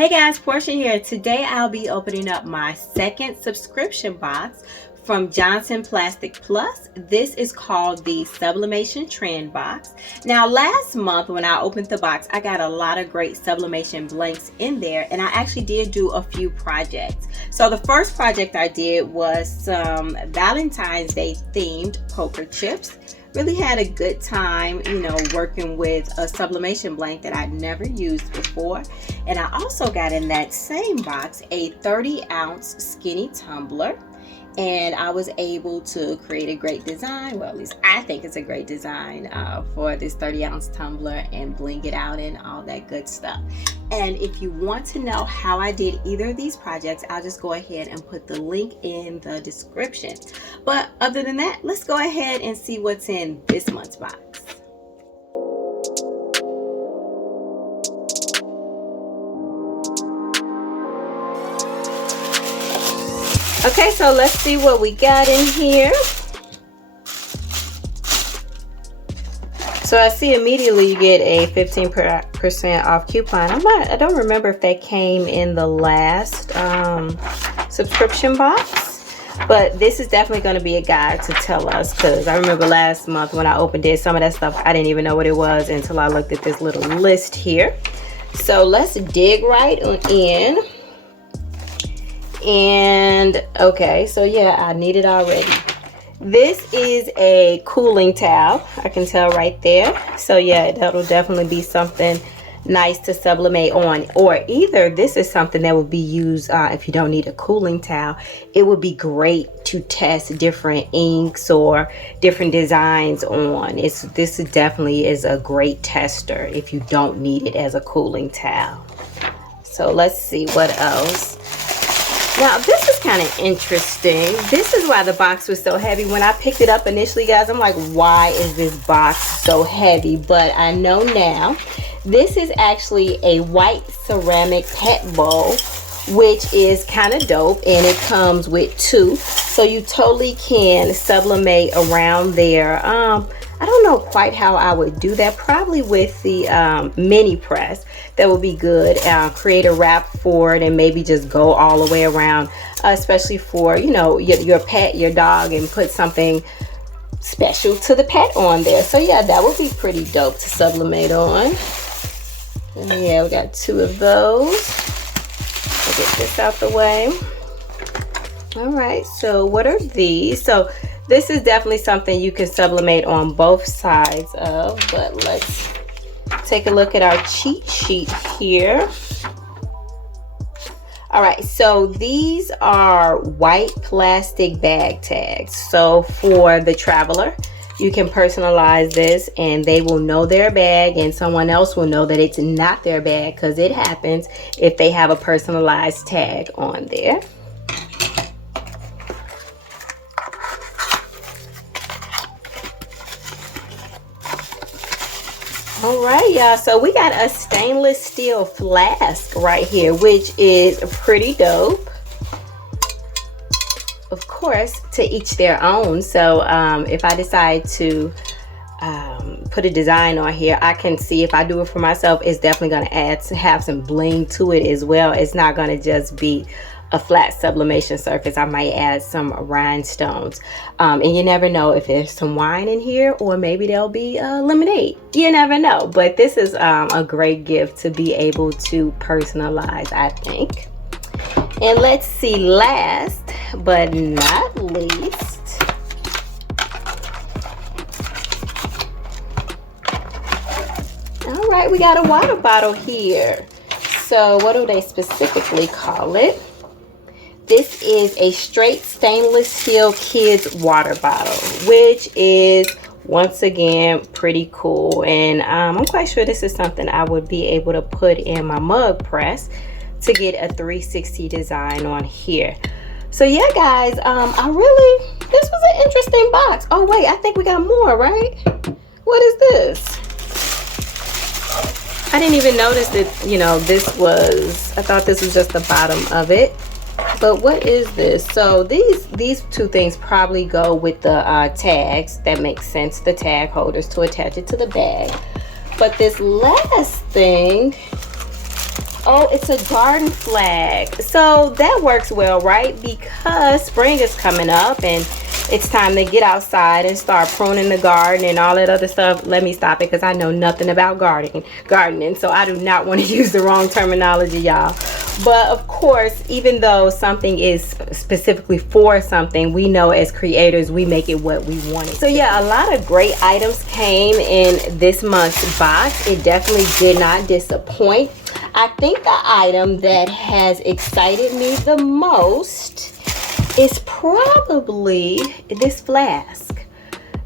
Hey guys, Portia here. Today I'll be opening up my second subscription box from Johnson Plastic Plus. This is called the Sublimation Trend Box. Now last month when I opened the box, I got a lot of great sublimation blanks in there, and I actually did do a few projects. So the first project I did was some Valentine's Day themed poker chips. Really had a good time, working with a sublimation blank that I'd never used before. And I also got in that same box a 30-ounce skinny tumbler. And I was able to create a great design, well, at least I think it's a great design for this 30-ounce tumbler, and bling it out and all that good stuff. And if you want to know how I did either of these projects, I'll just go ahead and put the link in the description. But other than that, let's go ahead and see what's in this month's box. Okay, so let's see what we got in here. So I see immediately you get a 15% off coupon. I don't remember if that came in the last subscription box, but this is definitely going to be a guide to tell us, because I remember last month when I opened it, some of that stuff I didn't even know what it was until I looked at this little list here. So let's dig right in. And okay, so yeah, I need it already. This is a cooling towel, I can tell right there. So yeah, that'll definitely be something nice to sublimate on. Or either this is something that would be used if you don't need a cooling towel. It would be great to test different inks or different designs on. This definitely is a great tester if you don't need it as a cooling towel. So let's see what else. Now this is kind of interesting. This is why the box was so heavy. When I picked it up initially, guys, I'm like, why is this box so heavy? But I know now. This is actually a white ceramic pet bowl, which is kind of dope, and it comes with two, so you totally can sublimate around there. I don't know quite how I would do that. Probably with the mini press. That would be good. Create a wrap for it and maybe just go all the way around, especially for your pet, your dog, and put something special to the pet on there. So yeah, that would be pretty dope to sublimate on. And yeah, we got two of those. I'll get this out the way. All right, so what are these? So this is definitely something you can sublimate on both sides of, but let's take a look at our cheat sheet here. All right, so these are white plastic bag tags. So for the traveler, you can personalize this and they will know their bag, and someone else will know that it's not their bag, because it happens if they have a personalized tag on there. All right, y'all, so we got a stainless steel flask right here, which is pretty dope. Of course, to each their own. So if I decide to put a design on here, I can see if I do it for myself, it's definitely going to have some bling to it as well. It's not going to just be a flat sublimation surface. I might add some rhinestones, and you never know if there's some wine in here, or maybe there'll be lemonade. You never know. But this is a great gift to be able to personalize, I think. And let's see, last but not least, all right, we got a water bottle here. So what do they specifically call it? This is a straight stainless steel kids water bottle, which is once again pretty cool. And I'm quite sure this is something I would be able to put in my mug press to get a 360 design on here. So yeah, guys, this was an interesting box. Oh wait, I think we got more, right? What is this? I didn't even notice that, I thought this was just the bottom of it. But what is this? So these two things probably go with the tags. That makes sense, the tag holders to attach it to the bag. But this last thing, Oh, it's a garden flag. So that works well, right? Because spring is coming up and it's time to get outside and start pruning the garden and all that other stuff. Let me stop it because I know nothing about gardening, so I do not want to use the wrong terminology, y'all. But of course, even though something is specifically for something, we know as creators we make it what we want it. So yeah, a lot of great items came in this month's box. It definitely did not disappoint. I think the item that has excited me the most is probably this flask,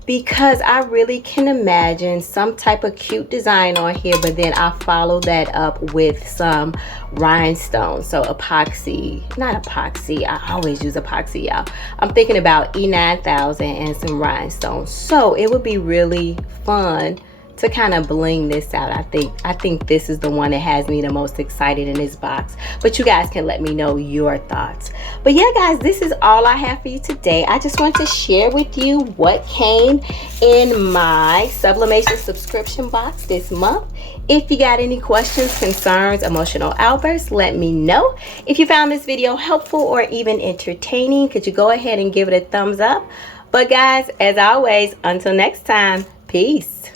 because I really can imagine some type of cute design on here, but then I follow that up with some rhinestones. So not epoxy, I always use epoxy, y'all. I'm thinking about E9000 and some rhinestones. So it would be really fun to kind of bling this out. I think this is the one that has me the most excited in this box, but you guys can let me know your thoughts. But yeah guys, this is all I have for you today. I just want to share with you what came in my sublimation subscription box this month. If you got any questions, concerns, emotional outbursts, let me know. If you found this video helpful or even entertaining, could you go ahead and give it a thumbs up? But guys, as always, until next time, peace.